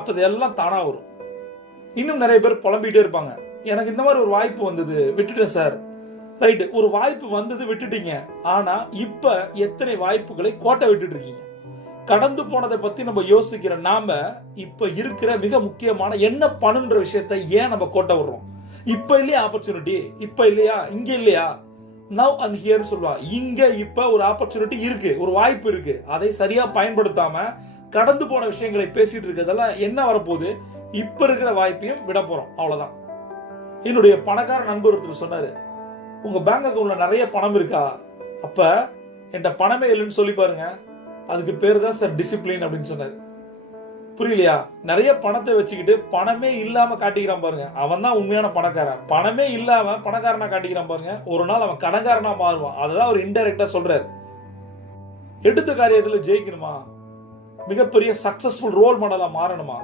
மற்றது எல்லாம் தானா வரும். இன்னும் நிறைய பேர் புலம்பிட்டே இருப்பாங்க, எனக்கு இந்த மாதிரி ஒரு வாய்ப்பு வந்தது விட்டுட்டேன் சார். ரைட்டு, ஒரு வாய்ப்பு வந்தது விட்டுட்டீங்க. ஆனா இப்ப எத்தனை வாய்ப்புகளை கோட்டை விட்டுட்டு இருக்கீங்க? கடந்து போனதை பத்தி நம்ம யோசிக்கிற நாம இப்ப இருக்கிற மிக முக்கியமான என்ன பண்ணுன்ற விஷயத்தை ஏன் நம்ம கோட்டை விடுறோம்? இப்ப இல்லையா ஆப்பர்ச்சுனிட்டி? இப்ப இல்லையா? இங்க இல்லையா? நவ் அண்ட் ஹியர் சொல்லுவாங்க. இங்க இப்ப ஒரு ஆப்பர்ச்சுனிட்டி இருக்கு, ஒரு வாய்ப்பு இருக்கு. அதை சரியா பயன்படுத்தாம கடந்து போன விஷயங்களை பேசிட்டு இருக்கிறதெல்லாம் என்ன வரப்போகுது? இப்ப இருக்கிற வாய்ப்பையும் விட போறோம், அவ்வளவுதான். என்னுடைய பணக்கார நண்பர் ஒருத்தர் சொன்னாரு, உங்க பேங்க் அக்கவுண்ட்ல நிறைய பணம் இருக்கா? அப்ப என்கிட்ட பணமே இல்லைன்னு சொல்லி பாருங்க, அதுக்கு பேரு தான் சார் டிசிப்ளின் அப்படின்னு சொன்னாரு. புரியலையா? நிறைய பணத்தை வச்சுக்கிட்டு பணமே இல்லாம காட்டிக்கிறான் பாருங்க, அவன் தான் உண்மையான பணக்காரன். பணமே இல்லாம பணக்காரனா காட்டிக்கிறான் பாருங்க, ஒரு நாள் அவன் கடன்காரனா மாறுவான். அதுதான் அவர் இன்டைரக்டா சொல்றாரு. எடுத்த காரியத்துல ஜெயிக்கணுமா? மிகப்பெரிய சக்சஸ்ஃபுல் ரோல் மாடலா மாறணுமா?